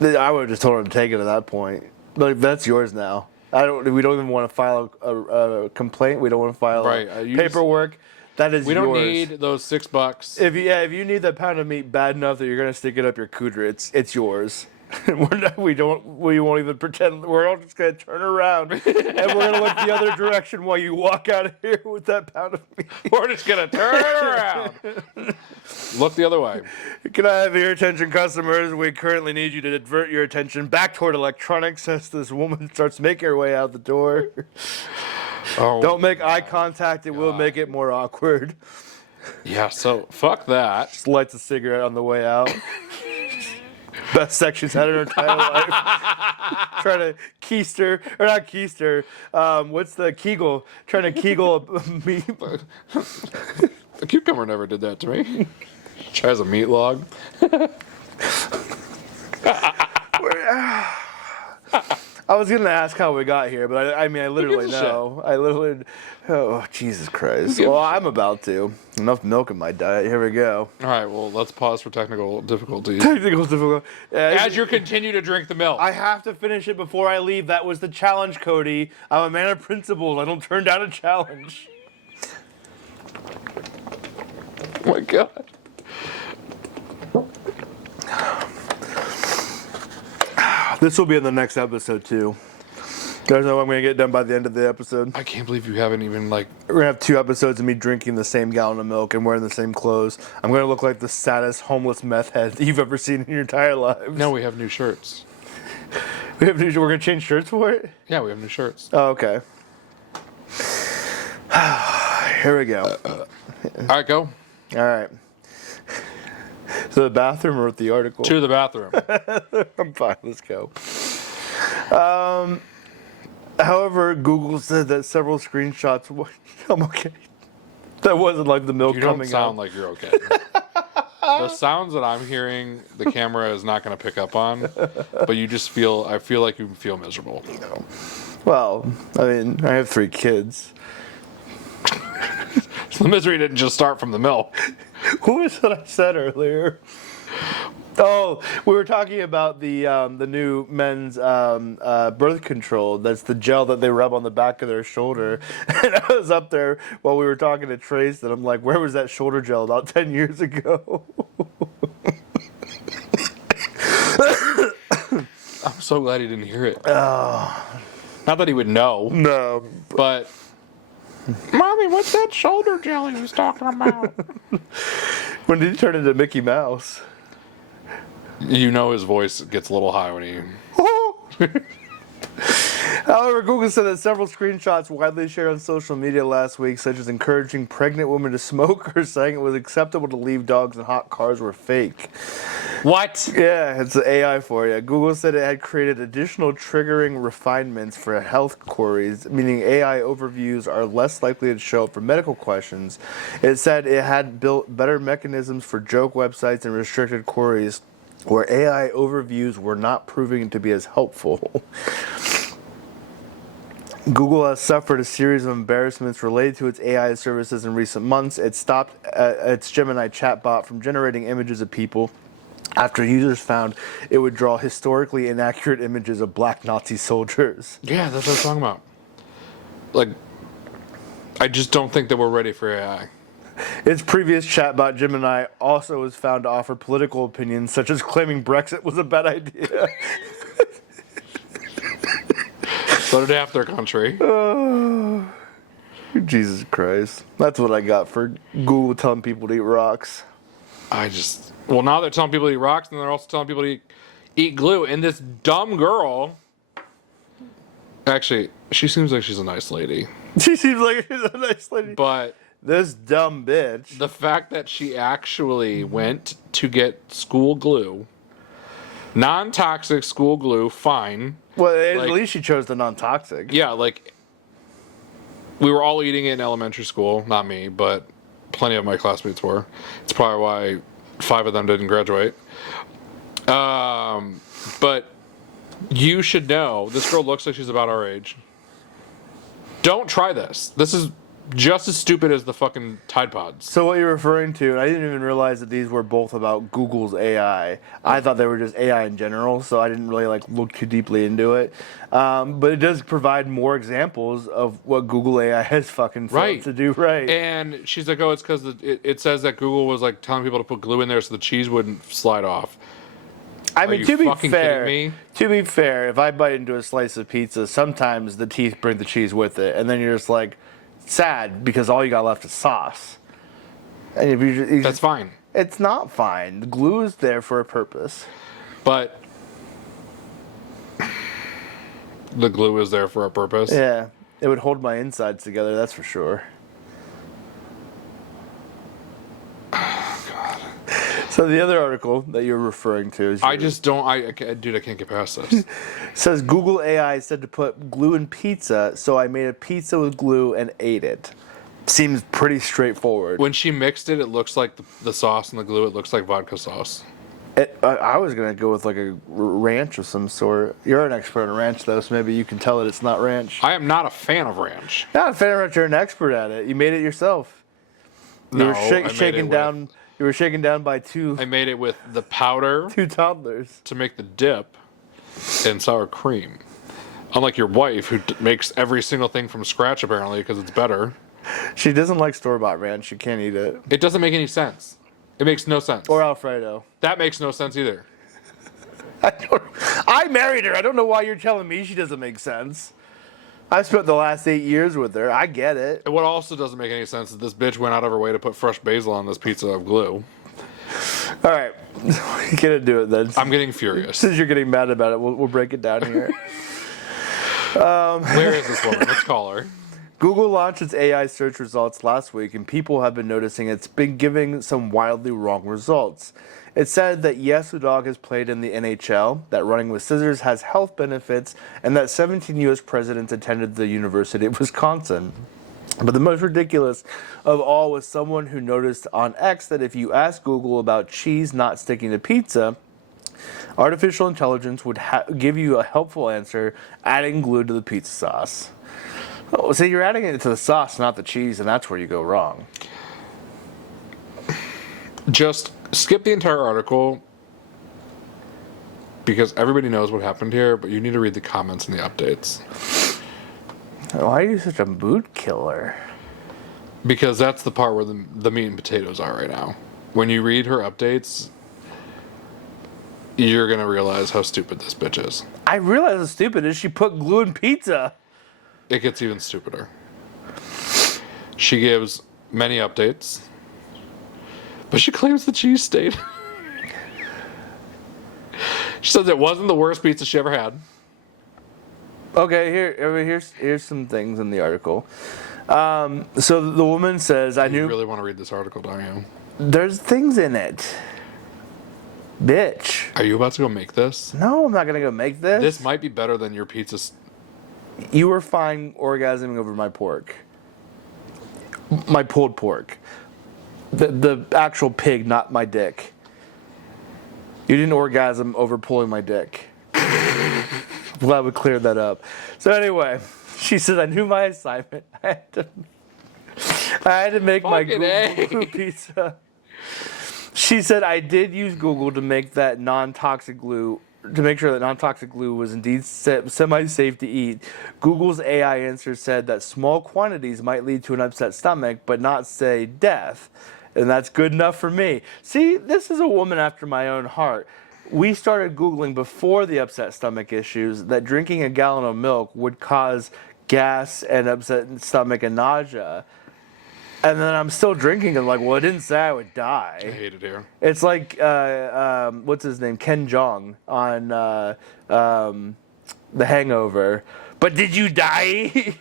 I would have just told her to take it at that point. Like, that's yours now. We don't even want to file a complaint. We don't want to file paperwork. That is yours. We don't need those $6. If you need that pound of meat bad enough that you're gonna stick it up your cooter, it's yours. We won't even pretend. We're all just gonna turn around and we're gonna look the other direction while you walk out of here with that pound of meat. We're just gonna turn around. Look the other way. Can I have your attention, customers? We currently need you to divert your attention back toward electronics as this woman starts making her way out the door. Oh, Don't make eye contact. It will make it more awkward. yeah, so fuck that. Just lights a cigarette on the way out. Best sex she's had in her entire life. Trying to keister, or not keister. What's the Kegel? Trying to Kegel meat. The cucumber never did that to me. Tries a meat log. I was gonna ask how we got here, but I literally gives a know. Oh, Jesus Christ. Well, I'm about to. Enough milk in my diet. Here we go. All right, well, let's pause for technical difficulties. Technical difficult. As you continue to drink the milk. I have to finish it before I leave. That was the challenge, Cody. I'm a man of principles. I don't turn down a challenge. Oh my God. This will be in the next episode, too. You guys know I'm going to get done by the end of the episode. I can't believe you haven't even, like... We're going to have 2 episodes of me drinking the same gallon of milk and wearing the same clothes. I'm going to look like the saddest homeless meth head that you've ever seen in your entire lives. No, we have new shirts. We're going to change shirts for it? Yeah, we have new shirts. Oh, okay. Here we go. All right, go. All right. So the bathroom or with the article? To the bathroom. I'm fine. Let's go. However, Google said that several screenshots. I'm okay. That wasn't like the milk You don't coming sound out. like you're okay. The sounds that I'm hearing, the camera is not going to pick up on, but you just feel, I feel like you feel miserable. Well, I mean, I have 3 kids. So the misery didn't just start from the milk. What was that I said earlier? Oh, we were talking about the new men's birth control. That's the gel that they rub on the back of their shoulder. And I was up there while we were talking to Trace, and I'm like, where was that shoulder gel about 10 years ago? I'm so glad he didn't hear it. Not that he would know, No. but... Mommy, what's that shoulder gel he was talking about? When did he turn into Mickey Mouse? You know his voice gets a little high when he... However, Google said that several screenshots widely shared on social media last week, such as encouraging pregnant women to smoke or saying it was acceptable to leave dogs in hot cars, were fake. What? Yeah, it's the AI for you. Google said it had created additional triggering refinements for health queries, meaning AI overviews are less likely to show up for medical questions. It said it had built better mechanisms for joke websites and restricted queries where AI overviews were not proving to be as helpful. Google has suffered a series of embarrassments related to its AI services in recent months. It stopped its Gemini chatbot from generating images of people after users found it would draw historically inaccurate images of black Nazi soldiers. Yeah, that's what I'm talking about. Like, I just don't think that we're ready for AI. Its previous chatbot Gemini also was found to offer political opinions, such as claiming Brexit was a bad idea. So did half their country. Jesus Christ. That's what I got for Google telling people to eat rocks. Well, now they're telling people to eat rocks, and they're also telling people to eat glue. And this dumb girl, actually, she seems like she's a nice lady. She seems like she's a nice lady. But This dumb bitch. the fact that she actually went to get school glue, non-toxic school glue, fine. Well, at like- least she chose the non-toxic. Yeah, like, we were all eating it in elementary school. Not me, but plenty of my classmates were. It's probably why 5 of them didn't graduate. But you should know, this girl looks like she's about our age. Don't try this. This is just as stupid as the fucking Tide Pods. So what you're referring to, and I didn't even realize that these were both about Google's AI. I thought they were just AI in general, so I didn't really look too deeply into it. But it does provide more examples of what Google AI has fucking failed Right. to do right. And she's like, oh, it's because it says that Google was like telling people to put glue in there so the cheese wouldn't slide off. I mean, you to be fucking fair, kidding me? to be fair, if I bite into a slice of pizza, sometimes the teeth bring the cheese with it, and then you're just like sad because all you got left is sauce. And if you That's fine. it's not fine. The glue is there for a purpose. But the glue is there for a purpose. Yeah, it would hold my insides together. That's for sure. So the other article that you're referring to is I just don't. Dude, I can't get past this. says Google AI said to put glue in pizza, so I made a pizza with glue and ate it. Seems pretty straightforward. When she mixed it, it looks like the sauce and the glue. It looks like vodka sauce. I was gonna go with like a ranch of some sort. You're an expert on ranch though, so maybe you can tell that it's not ranch. I am not a fan of ranch. Not a fan of ranch. You're an expert at it. You made it yourself. You No, were I made shaken it down. You were shaken down by I made it with the powder two toddlers. to make the dip and sour cream. Unlike your wife, who makes every single thing from scratch apparently because it's better. She doesn't like store-bought ranch. She can't eat it. It doesn't make any sense. It makes no sense. Or Alfredo. That makes no sense either. I married her. I don't know why you're telling me she doesn't make sense. I've spent the last 8 years with her. I get it. And what also doesn't make any sense is this bitch went out of her way to put fresh basil on this pizza of glue. All right. Get into it then. I'm getting furious. Since you're getting mad about it, we'll break it down here. Where is this woman? Let's call her. Google launched its AI search results last week, and people have been noticing it's been giving some wildly wrong results. It said that yes, the dog has played in the NHL, that running with scissors has health benefits, and that 17 U.S. presidents attended the University of Wisconsin. But the most ridiculous of all was someone who noticed on X that if you ask Google about cheese not sticking to pizza, artificial intelligence would give you a helpful answer, adding glue to the pizza sauce. Oh, so you're adding it to the sauce, not the cheese, and that's where you go wrong. Just skip the entire article because everybody knows what happened here, but you need to read the comments and the updates. Why are you such a mood killer? Because that's the part where the meat and potatoes are right now. When you read her updates, you're going to realize how stupid this bitch is. I realize how stupid it is. She put glue in pizza. It gets even stupider. She gives many updates, but she claims the cheese stayed. She says it wasn't the worst pizza she ever had. Okay, here's some things in the article. So the woman says, "I You knew really want to read this article, don't you? there's things in it, bitch." Are you about to go make this? No, I'm not gonna go make this. This might be better than your pizza. You were fine orgasming over my pork, my pulled pork, the actual pig, not my dick. You didn't orgasm over pulling my dick. Glad we cleared that up. So anyway, she said, "I knew my assignment. I had to make my Fucking glue pizza." She said, "I did use Google to make that non-toxic glue to make sure that non-toxic glue was indeed semi-safe to eat, Google's AI answer said that small quantities might lead to an upset stomach, but not say death. And that's good enough for me. See, this is a woman after my own heart. We started Googling before the upset stomach issues that drinking a gallon of milk would cause gas and upset stomach and nausea. And then I'm still drinking and like, well, it didn't say I would I die. hate it here. It's like, what's his name? Ken Jeong on The Hangover. But did you die?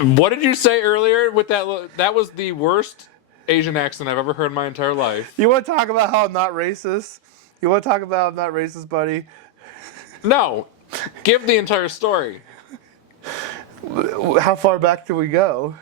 What did you say earlier with that? That was the worst Asian accent I've ever heard in my entire life. You want to talk about how I'm not racist? You want to talk about how I'm not racist, buddy? No, give the entire story. How far back do we go?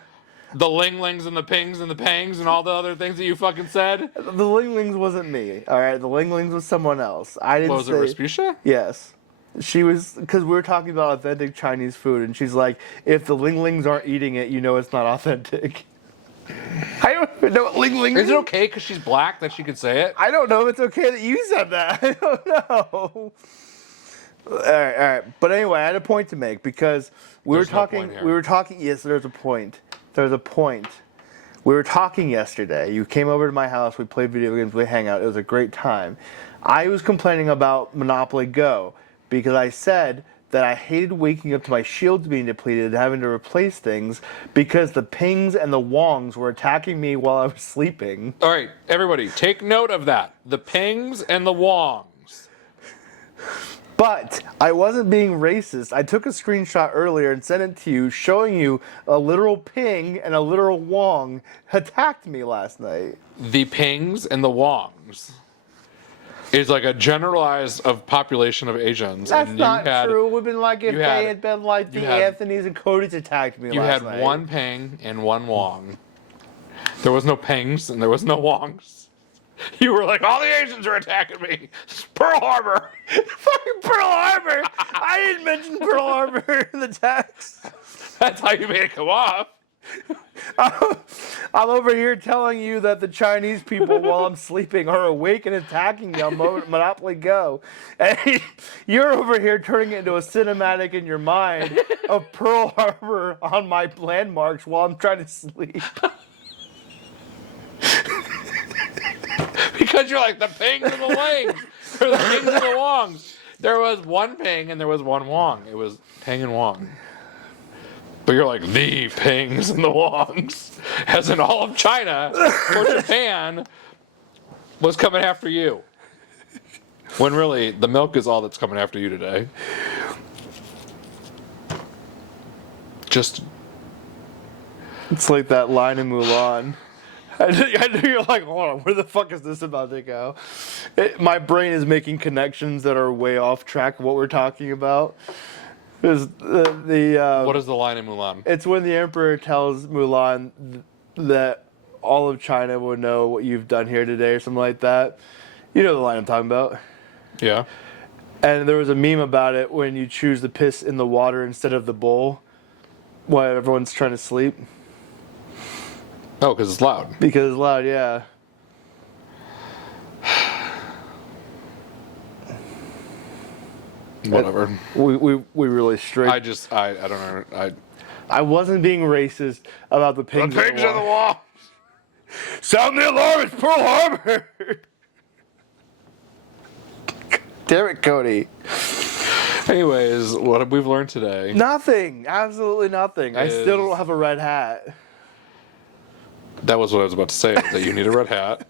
The Linglings and the Pings and the Pangs and all the other things that you fucking said. The Linglings wasn't me, all right? The Linglings was someone else. I didn't What was say... it, Respucia? Yes. She was, because we were talking about authentic Chinese food, and she's like, if the Linglings aren't eating it, you know it's not authentic. I don't even know what Lingling Is it okay because she's black that she could say it? I don't know if it's okay that you said that. I don't know. All right. But anyway, I had a point to make because There's no point here. we were talking, yes, there's a point. There's a point. We were talking yesterday. You came over to my house. We played video games. We hang out. It was a great time. I was complaining about Monopoly Go because I said that I hated waking up to my shields being depleted and having to replace things because the pings and the wongs were attacking me while I was sleeping. All right, everybody, take note of that. The Pings and the Wongs. But I wasn't being racist. I took a screenshot earlier and sent it to you showing you a literal ping and a literal wong attacked me last night. The Pings and the Wongs is like a generalized of population of Asians. That's and not true. It would have been like if you they had- had been like the you had- Anthonys and Codys attacked me You last had night. one Ping and one Wong. There was no Pings and there was no Wongs. You were like, all the Asians are attacking me. It's Pearl Harbor. Fucking Pearl Harbor! I didn't mention Pearl Harbor in the text. That's how you made it come off. I'm over here telling you that the Chinese people, while I'm sleeping, are awake and attacking me on Monopoly Go. And you're over here turning it into a cinematic in your mind of Pearl Harbor on my landmarks while I'm trying to sleep. Because you're like the Pings and the Wangs. Or the Pings and the Wongs. There was one Ping and there was one Wong. It was Ping and Wong. But you're like, the Pings and the Wongs. As in all of China or Japan was coming after you. When really, the milk is all that's coming after you today. Just... It's like that line in Mulan. I knew you're like, hold on, where the fuck is this about to go? My brain is making connections that are way off track of what we're talking about. What What is the line in Mulan? It's when the emperor tells Mulan that all of China will know what you've done here today or something like that. You know the line I'm talking about. Yeah. And there was a meme about it when you choose to piss in the water instead of the bowl while everyone's trying to sleep. Oh, because it's loud. Because it's loud, yeah. Whatever. We really straight. I don't know. I wasn't being racist about the pigs. The Pigs on the Wall. Sound the alarm! It's Pearl Harbor. Damn it, Cody. Anyways, what have we learned today? Nothing. Absolutely nothing. I still don't have a red hat. That was what I was about to say, that you need a red hat.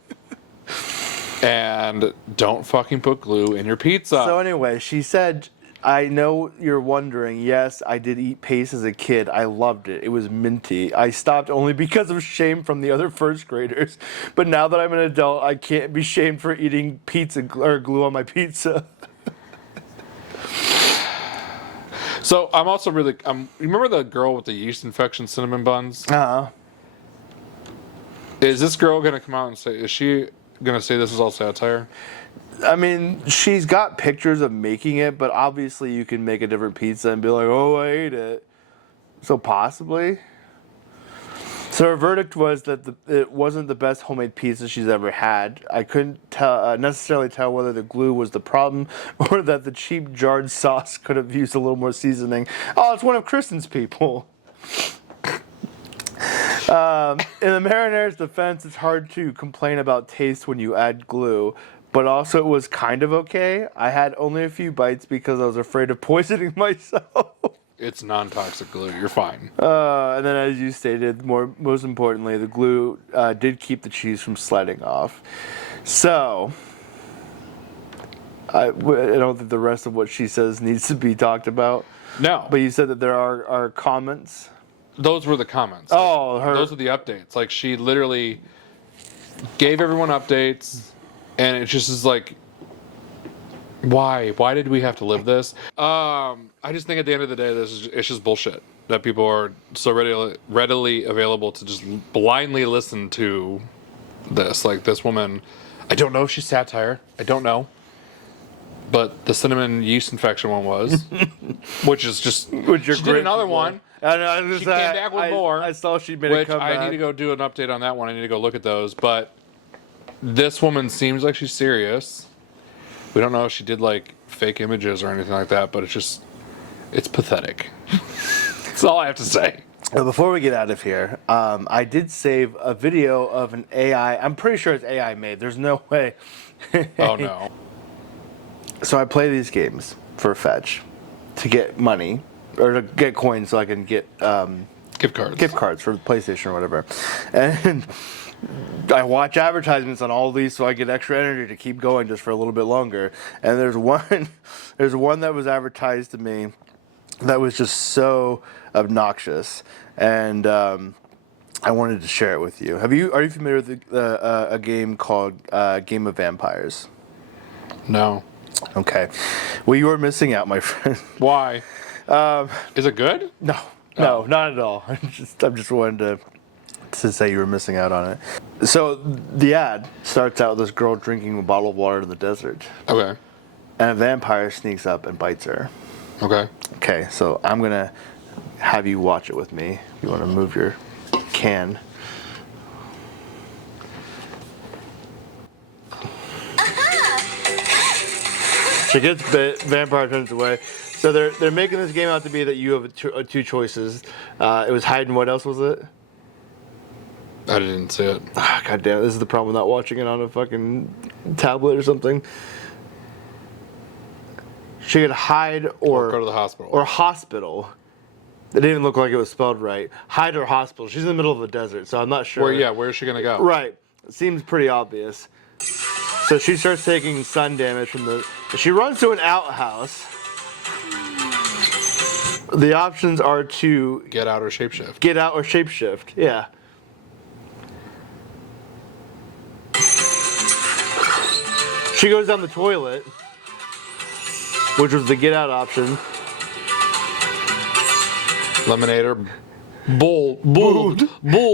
And don't fucking put glue in your pizza. So anyway, she said, I know you're wondering, yes, I did eat paste as a kid. I loved it. It was minty. I stopped only because of shame from the other first graders. But now that I'm an adult, I can't be shamed for eating pizza or glue on my pizza. So I'm also really... remember the girl with the yeast infection cinnamon buns? Uh-huh. Is this girl going to come out and say... Is she going to say this is all satire? I mean, she's got pictures of making it, but obviously you can make a different pizza and be like, oh, I ate it. So possibly. So her verdict was that it wasn't the best homemade pizza she's ever had. I couldn't necessarily tell whether the glue was the problem or that the cheap jarred sauce could have used a little more seasoning. Oh, it's one of Kristen's people. In the marinare's defense, it's hard to complain about taste when you add glue, but also it was kind of okay. I had only a few bites because I was afraid of poisoning myself. It's non-toxic glue. You're fine. And then, as you stated, most importantly, the glue did keep the cheese from sliding off. So, I don't think the rest of what she says needs to be talked about. No. But you said that there are comments. Those were the comments. Oh, those were the updates. Like, she literally gave everyone updates, and it just is like, why? Why did we have to live this? I just think at the end of the day, it's just bullshit that people are so readily available to just blindly listen to this. Like, this woman, I don't know if she's satire. I don't know. But the cinnamon yeast infection one was, which is just, Which you're she did another one. I know, I was She gonna say, came back with more. I saw she made a Which comeback. I need to go do an update on that one. I need to go look at those. But this woman seems like she's serious. We don't know if she did like fake images or anything like that, but it's pathetic. That's all I have to say. Before we get out of here, I did save a video of an AI. I'm pretty sure it's AI made. There's no way. Oh no. So I play these games for fetch to get money or to get coins so I can get Gift cards for the PlayStation or whatever. And I watch advertisements on all these so I get extra energy to keep going just for a little bit longer. And there's one that was advertised to me that was just so obnoxious, and I wanted to share it with you. Are you familiar with a game called Game of Vampires? No. Okay. Well, you are missing out, my friend. Why? Is it good? No, not at all. I'm just wanting to say you were missing out on it. So the ad starts out with this girl drinking a bottle of water in the desert, Okay. and a vampire sneaks up and bites her. Okay. Okay, so I'm gonna have you watch it with me. You want to move your can? She gets bit. Vampire turns away. So they're making this game out to be that you have two choices. It was hide and what else was it? I didn't see it. God damn, this is the problem with not watching it on a fucking tablet or something. She could hide or Go to the hospital. Or hospital. It didn't even look like it was spelled right. Hide or hospital. She's in the middle of the desert, so I'm not sure. Where is she gonna go? Right. It seems pretty obvious. So she starts taking sun damage from the... She runs to an outhouse. The options are to Get out or shapeshift. get out or shapeshift. Yeah. She goes down the toilet, which was the get out option. Lemonade or bold.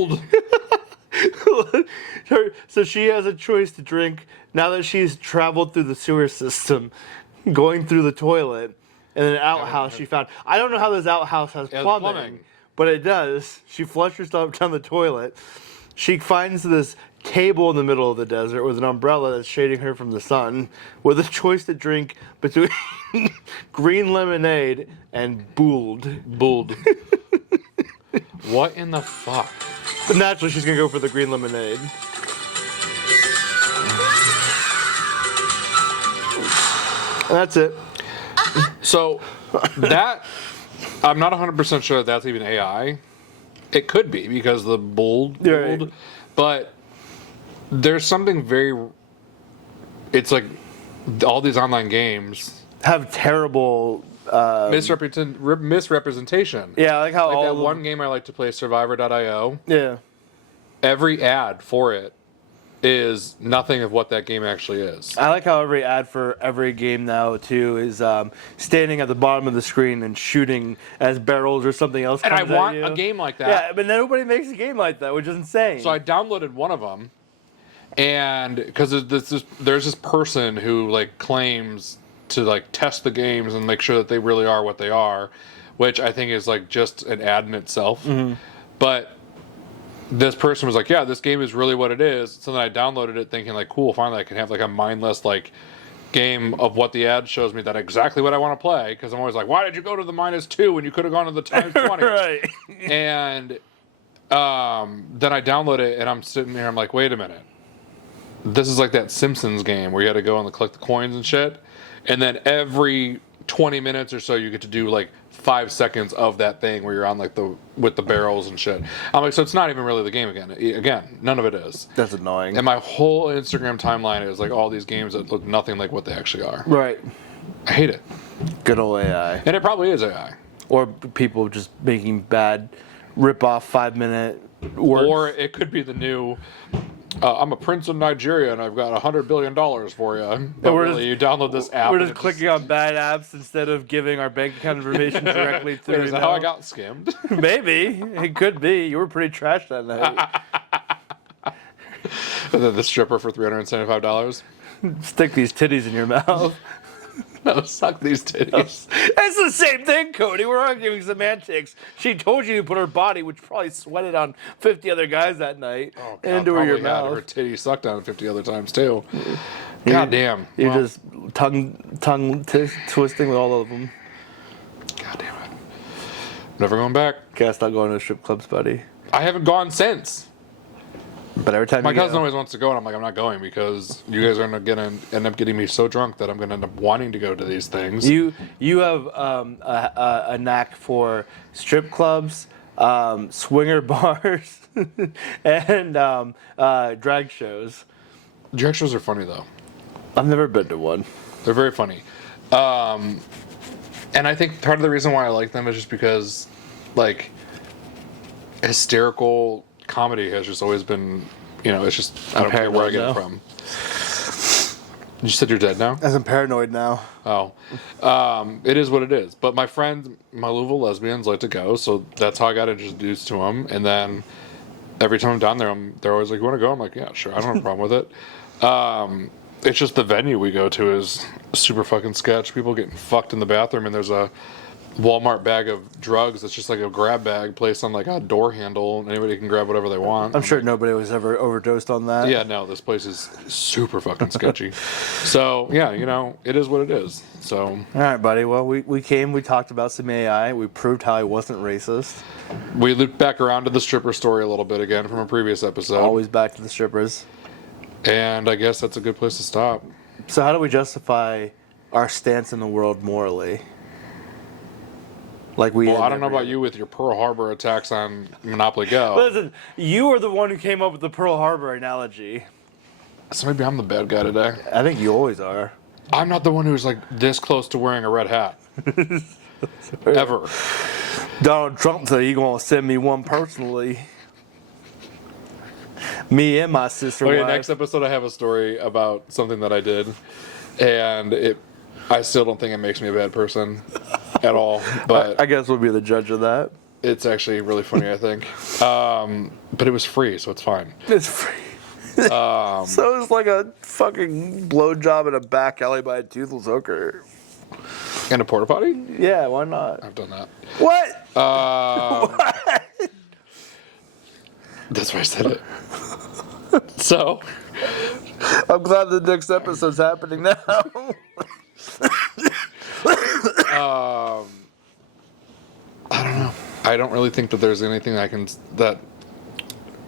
So she has a choice to drink now that she's traveled through the sewer system, going through the toilet, and an outhouse she found. I don't know how this outhouse has plumbing, but it does. She flushed herself down the toilet. She finds this table in the middle of the desert with an umbrella that's shading her from the sun, with a choice to drink between green lemonade and booled. What in the fuck? But naturally, she's gonna go for the green lemonade. And that's it. So that I'm not 100% sure that's even AI. It could be because the bold, Right. but there's something very. It's like all these online games Have terrible. misrepresentation. Yeah, like how Like all that of one game I like to play, Survivor.io. Yeah. Every ad for it is nothing of what that game actually is. I like how every ad for every game now too is standing at the bottom of the screen and shooting as barrels or something else. And I comes at want you. a game like that. Yeah, but nobody makes a game like that, which is insane. So I downloaded one of them, and because there's this person who like claims to like test the games and make sure that they really are what they are, which I think is like just an ad in itself. Mm-hmm. But this person was like, yeah, this game is really what it is. So then I downloaded it thinking like, cool, finally I can have like a mindless like game of what the ad shows me that exactly what I want to play. Because I'm always like, why did you go to the -2 when you could have gone to the times 20? Right. And then I download it and I'm sitting there, I'm like, wait a minute. This is like that Simpsons game where you had to go and collect the coins and shit. And then every 20 minutes or so you get to do like 5 seconds of that thing where you're on like with the barrels and shit. I'm like, so it's not even really the game again. Again, none of it is. That's annoying. And my whole Instagram timeline is like all these games that look nothing like what they actually are. Right. I hate it. Good old AI. And it probably is AI. Or people just making bad rip-off 5-minute works. Or it could be the new, I'm a prince in Nigeria and I've got $100 billion for you. But we're really, you download this app. We're and just clicking on bad apps instead of giving our bank account information directly to Wait, is that how I got skimmed? Maybe. It could be. You were pretty trash that night. And then the stripper for $375. Stick these titties in your mouth. No, suck these titties. That's the same thing, Cody. We're arguing semantics. She told you to put her body, which probably sweated on 50 other guys that night, into her Probably had mouth. her titty sucked on 50 other times too. God damn. You're Well, just tongue twisting with all of them. God damn it. Never going back. Guess not going to strip clubs, buddy. I haven't gone since. But every time My you cousin go, always wants to go, and I'm like, I'm not going because you guys are gonna end up getting me so drunk that I'm gonna end up wanting to go to these things. you have a knack for strip clubs, swinger bars, and drag shows. Drag shows are funny though. I've never been to one. They're very funny. And I think part of the reason why I like them is just because, like, hysterical comedy has just always been, it's just, I don't care where I get it from. You said you're dead now? As I'm paranoid now. Oh. It is what it is. But my friends, my Louisville lesbians, like to go, so that's how I got introduced to them. And then every time I'm down there, they're always like, you want to go? I'm like, yeah, sure. I don't have a problem with it. It's just the venue we go to is super fucking sketch. People getting fucked in the bathroom, and there's a Walmart bag of drugs that's just like a grab bag placed on like a door handle, and anybody can grab whatever they want. I'm sure nobody was ever overdosed on that. Yeah, no, this place is super fucking sketchy. So, yeah, it is what it is. So, All right, buddy. Well, we came, we talked about some AI. We proved how I wasn't racist. we looped back around to the stripper story a little bit again from a previous episode. Always back to the strippers. And I guess that's a good place to stop. So how do we justify our stance in the world morally? Like we. Well, I don't know about you with your Pearl Harbor attacks on Monopoly Go. Listen, you are the one who came up with the Pearl Harbor analogy. So maybe I'm the bad guy today. I think you always are. I'm not the one who's like this close to wearing a red hat. Ever. Donald Trump said he gonna send me one personally. Me and my sister. Okay, wife. next episode I have a story about something that I did, and I still don't think it makes me a bad person at all. But I guess we'll be the judge of that. it's actually really funny, I think. But it was free, so it's fine. It's free. So it's like a fucking blowjob in a back alley by a toothless hooker. And a porta potty? Yeah, why not? I've done that. What? What? That's why I said it. So, I'm glad the next episode's happening now. I don't know. I don't really think that there's anything that.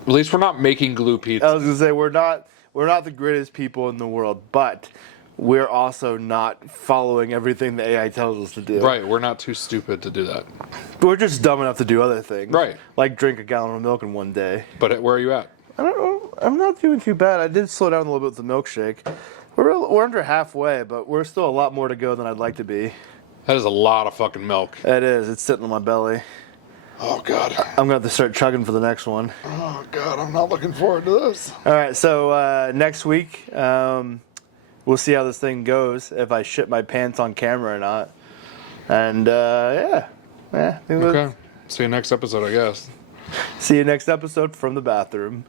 At least we're not making glue pizza. I was gonna say we're not the greatest people in the world, but we're also not following everything the AI tells us to do. Right, we're not too stupid to do that. We're just dumb enough to do other things. Right. Like drink a gallon of milk in one day. But where are you at? I don't know. I'm not doing too bad. I did slow down a little bit with the milkshake. We're under halfway, but we're still a lot more to go than I'd like to be. That is a lot of fucking milk. It is. It's sitting on my belly. Oh, God. I'm going to have to start chugging for the next one. Oh, God, I'm not looking forward to this. All right, so next week, we'll see how this thing goes, if I shit my pants on camera or not. And, yeah. I think Okay. See you next episode, I guess. See you next episode from the bathroom.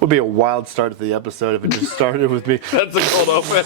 Would be a wild start to the episode if it just started with me. That's a cold open.